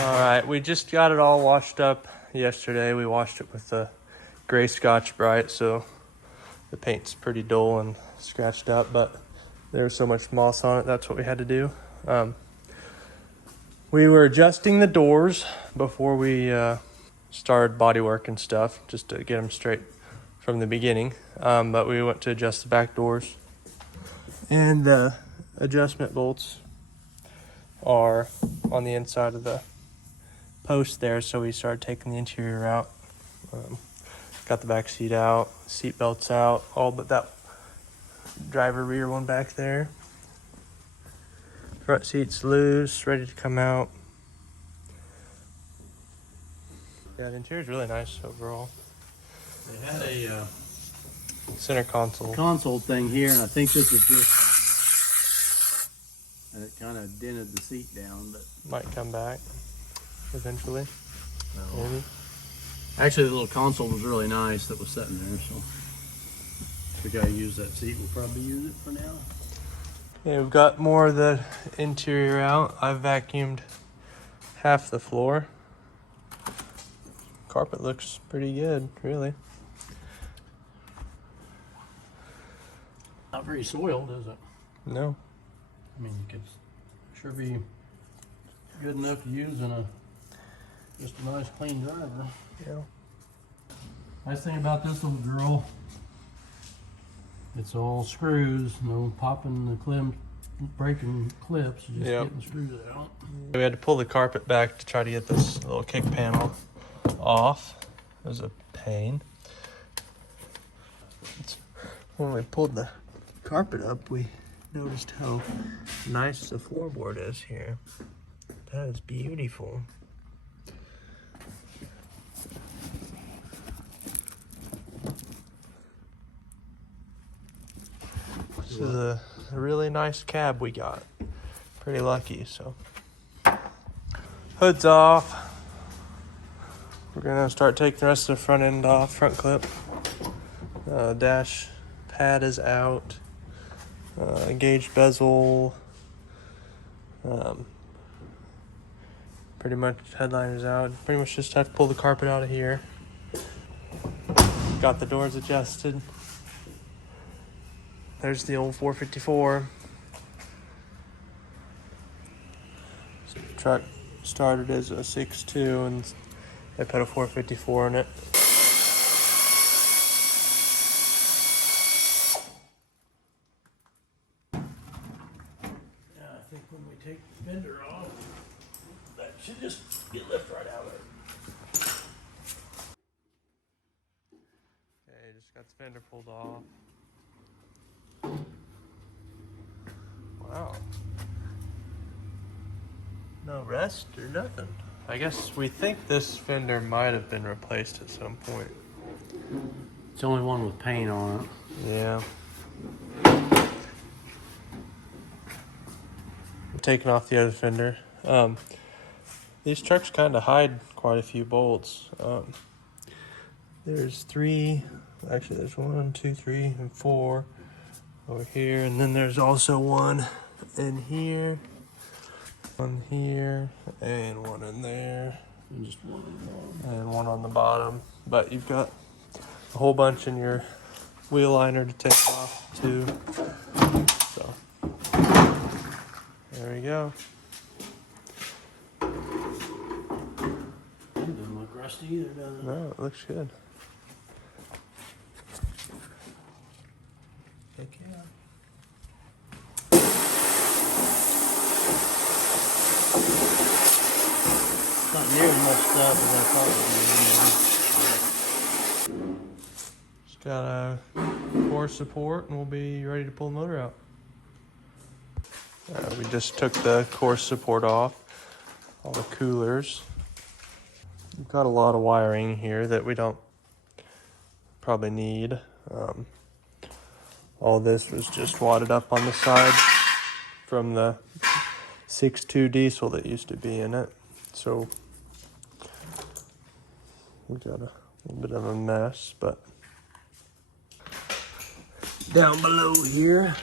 All right, we just got it all washed up yesterday. We washed it with the gray Scotch Brite, so the paint's pretty dull and scratched up, but there was so much moss on it, that's what we had to do. We were adjusting the doors before we started body work and stuff, just to get them straight from the beginning. But we went to adjust the back doors, and the adjustment bolts are on the inside of the post there, so we started taking the interior out. Got the back seat out, seat belts out, all but that driver rear one back there. Front seat's loose, ready to come out. Yeah, the interior's really nice overall. They had a center console thing here, and I think this is just, and it kind of dented the seat down, but might come back eventually. no. Maybe. Actually, the little console was really nice that was sitting there, so if the guy used that seat, we'll probably use it for now. Yeah, we've got more of the interior out. I've vacuumed half the floor. Carpet looks pretty good, really. Not very soiled, is it? No. I mean, it could sure be good enough to use in just a nice clean driver. Yeah. Nice thing about this little girl, it's all screws, no popping the clip, breaking clips, just getting the screws out. We had to pull the carpet back to try to get this little kick panel off. It was a pain. When we pulled the carpet up, we noticed how nice the floorboard is here. That is beautiful. This is a really nice cab we got. Pretty lucky, so. Hood's off. We're gonna start taking the rest of the front end off, front clip. Dash pad is out. Engaged bezel. Pretty much headliner's out. Pretty much just have to pull the carpet out of here. Got the doors adjusted. There's the old 454. Truck started as a 6.2 and they put a 454 in it. Yeah, I think when we take the fender off, that should just get lifted right out of there. Okay, just got the fender pulled off. Wow. No rust or nothing. I guess we think this fender might have been replaced at some point. It's the only one with paint on it. Yeah. Taking off the other fender. These trucks kind of hide quite a few bolts. There's three, actually there's 1, 2, 3, and 4 over here, and then there's also one in here, one here, and one in there, And just one on the bottom. and one on the bottom. But you've got a whole bunch in your wheel liner to take off too. So there we go. It doesn't look rusty either, does it? No, it looks good. Heck yeah. Not near as much stuff as I thought it would be. Just got a core support and we'll be ready to pull the motor out. We just took the core support off, all the coolers. We've got a lot of wiring here that we don't probably need. All this was just wadded up on the side from the 6.2 diesel that used to be in it. So we got a little bit of a mess, but down below here,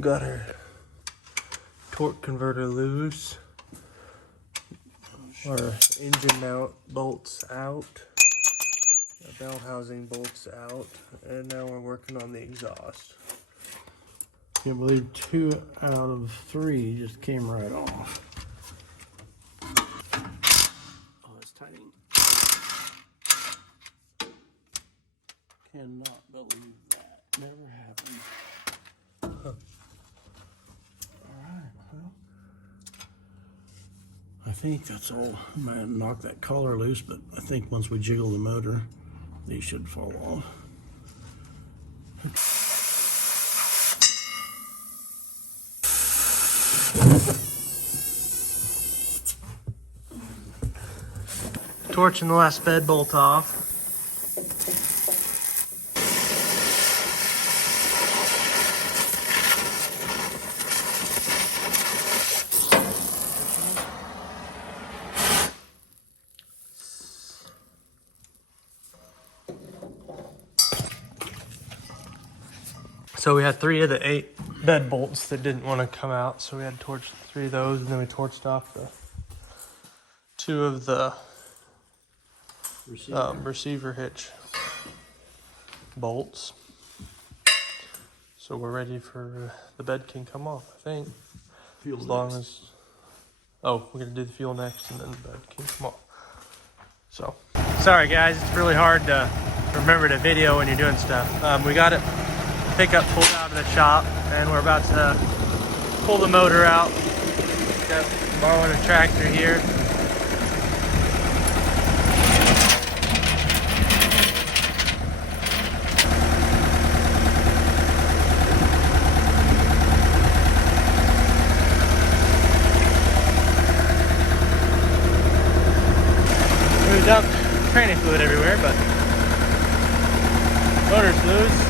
Got our torque converter loose. Our engine mount bolts out. Our bell housing bolts out. And now we're working on the exhaust. Can't believe 2 out of 3 just came right off. Oh, that's tight. Cannot believe that. Never happened. Alright, well. I think that's all. I might knock that collar loose, but I think once we jiggle the motor, these should fall off. Torching the last bed bolt off. So we had 3 of the 8 bed bolts that didn't want to come out, so we had to torch 3 of those, and then we torched off the 2 of the receiver hitch bolts. So we're ready for the bed can come off, I think. Fuel as long as, oh, we're gonna do the fuel next and then the bed can come off. So, sorry guys, it's really hard to remember to video when you're doing stuff. We got it pickup pulled out of the shop and we're about to pull the motor out. Got borrowing a tractor here. We dumped training fluid everywhere, but motor's loose.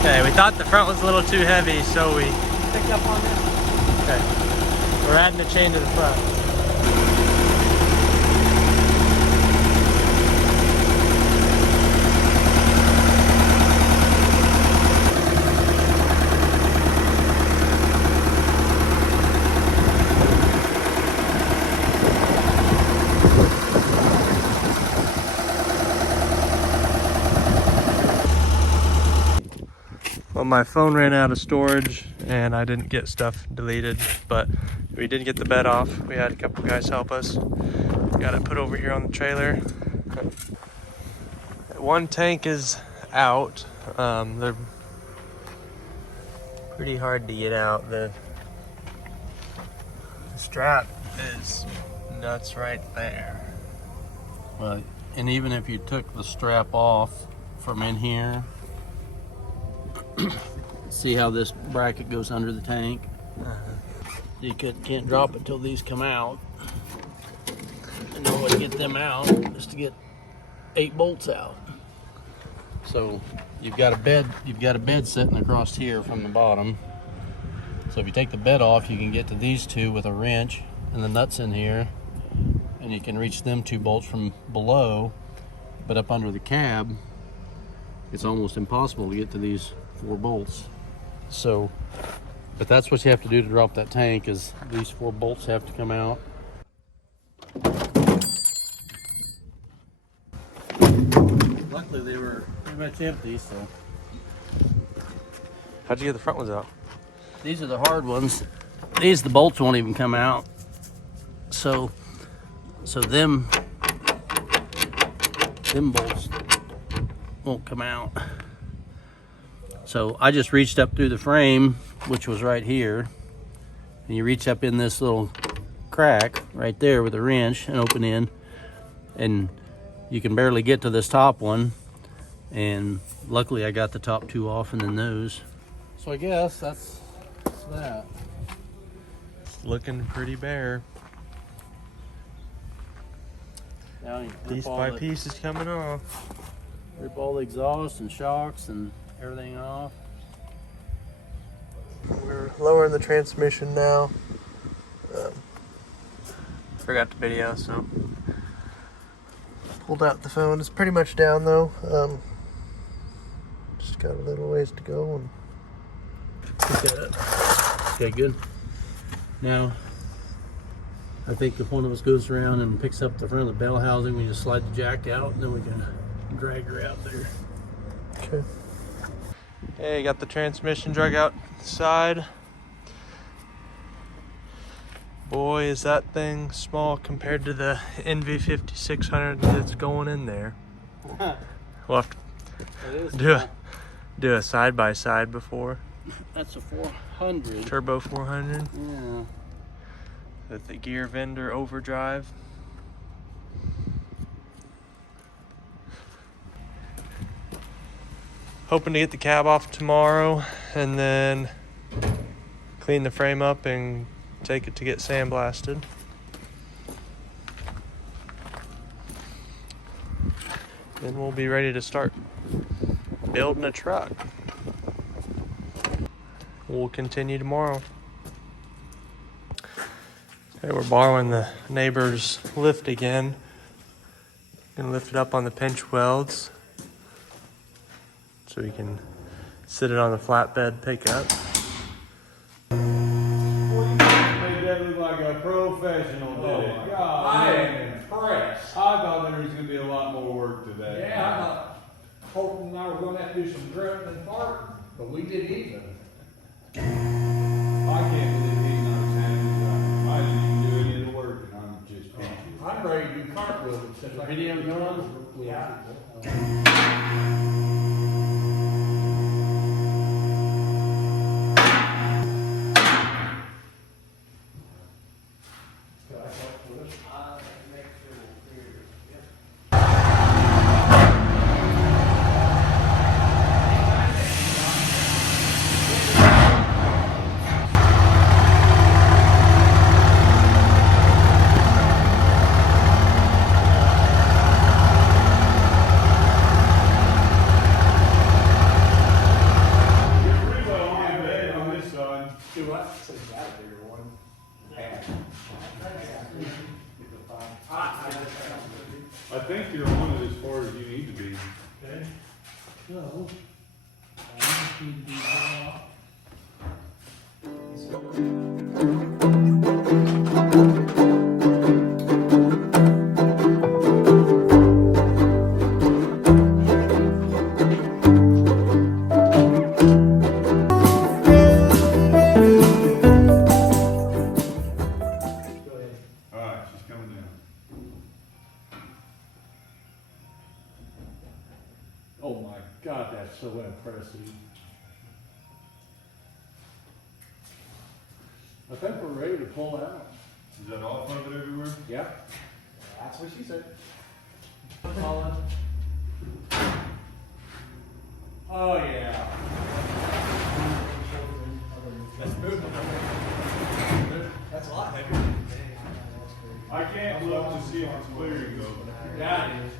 Okay, we thought the front was a little too heavy, so we picked up on this. Okay, we're adding a chain to the front. Well, my phone ran out of storage and I didn't get stuff deleted, but we did get the bed off. We had a couple guys help us. Got it put over here on the trailer. One tank is out. They're pretty hard to get out. The strap is nuts right there. Well, and even if you took the strap off from in here, see how this bracket goes under the tank? You can't drop it till these come out. And the only way to get them out is to get 8 bolts out. So you've got a bed sitting across here from the bottom. So if you take the bed off, you can get to these 2 with a wrench and the nuts in here, and you can reach them 2 bolts from below. But up under the cab, it's almost impossible to get to these 4 bolts. So, but that's what you have to do to drop that tank, is these 4 bolts have to come out. Luckily they were pretty much empty, so. How'd you get the front ones out? These are the hard ones. The bolts won't even come out. So them bolts won't come out. So I just reached up through the frame, which was right here, and you reach up in this little crack right there with a wrench and open in, and you can barely get to this top one, and luckily I got the top 2 off and then those. So I guess that's that. It's looking pretty bare. Now you Piece by piece is coming off. Rip all the exhaust and shocks and everything off. We're lowering the transmission now. Forgot the video, so Pulled out the phone. It's pretty much down though. Just got a little ways to go. And Okay, good. Now, I think if one of us goes around and picks up the front of the bell housing, we just slide the jack out, and then we can drag her out there. okay. Hey, got the transmission drug out the side. Boy, is that thing small compared to the NV5600 that's going in there. We'll have to do a side by side before. That's a 400. Turbo 400 Yeah. with the gear vendor overdrive. Hoping to get the cab off tomorrow and then clean the frame up and take it to get sandblasted. Then we'll be ready to start building a truck. We'll continue tomorrow. Okay, we're borrowing the neighbor's lift again. Gonna lift it up on the pinch welds so we can sit it on the flatbed pickup. Made that look like a professional, did it? God, I man. am impressed. I thought there was going to be a lot more work to that. Yeah, I thought Colton and I were gonna have to do some grunting and farting, but we did even. I can't believe he's not as handy as I am. I didn't even do any of the work, and I'm just speechless. I'm ready to do cartwheels instead of video going. Yeah. Do what? So you got a bigger one. I think you're on it as far as you need to be. Okay. So, I just need to be off. All right, she's coming down. Oh my God, that's so impressive. I think we're ready to pull out. Is that all of it everywhere? Yeah. That's what she said. Oh yeah. That's moving. That's a lot heavier. I can't look to see if it's clearing though. Yeah, it is.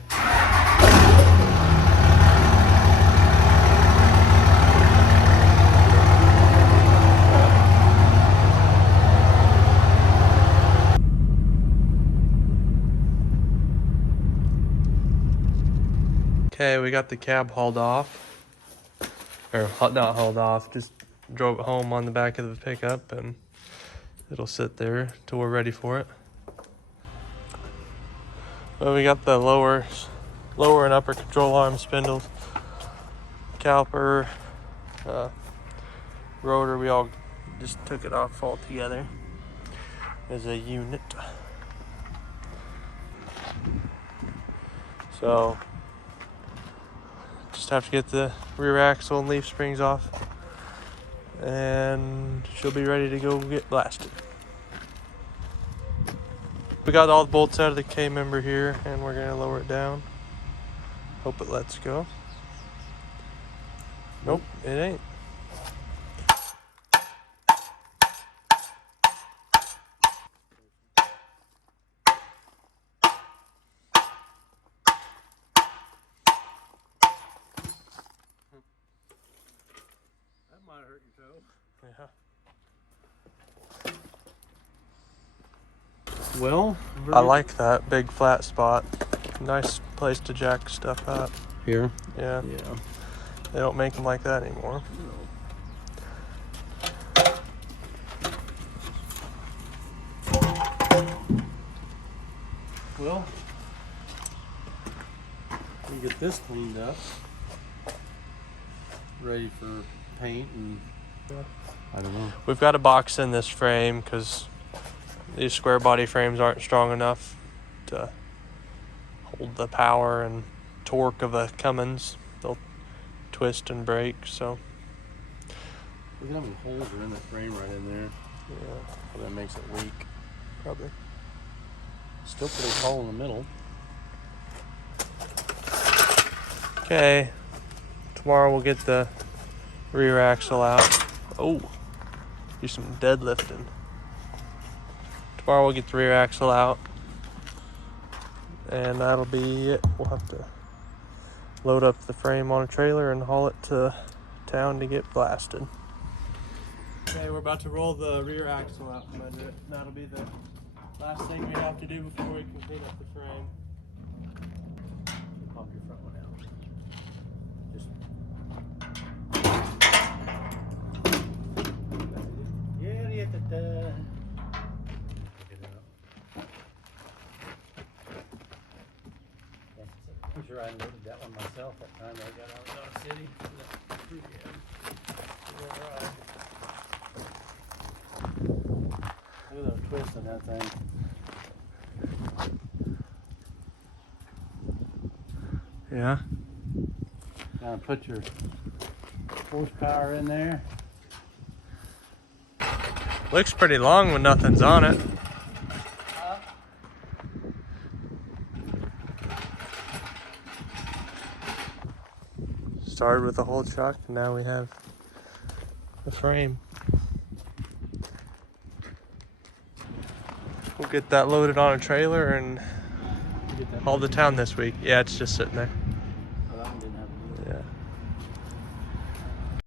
Okay, we got the cab hauled off. Or not hauled off, just drove it home on the back of the pickup and it'll sit there till we're ready for it. Well, we got the lower and upper control arm spindles, caliper, rotor. We all just took it off all together as a unit. So just have to get the rear axle and leaf springs off and she'll be ready to go get blasted. We got all the bolts out of the K-member here and we're gonna lower it down. Hope it lets go. Nope, it ain't. That might hurt your toe. Yeah. Well, I like that big flat spot. Nice place to jack stuff up. Here? Yeah. Yeah. They don't make them like that anymore. Well, we get this cleaned up, ready for paint, and I don't know. we've got a box in this frame because these square body frames aren't strong enough to hold the power and torque of a Cummins. They'll twist and break, so Look at how many holes are in that frame right in there. yeah, That makes it weak. probably. Still pretty tall in the middle. Okay, tomorrow we'll get the rear axle out. Oh, do some deadlifting. Tomorrow we'll get the rear axle out, and that'll be it. We'll have to load up the frame on a trailer and haul it to town to get blasted. Okay, we're about to roll the rear axle out from under it. That'll be the last thing we have to do before we can clean up the frame. Pop your front one out. Just I'm sure I loaded that one myself that time I got out of Dodge City. Look at the twist on that thing. Yeah. Now put your horsepower in there. Looks pretty long when nothing's on it. Started with a whole truck, and now we have the frame. We'll get that loaded on a trailer and haul to town this week. Yeah, it's just sitting there.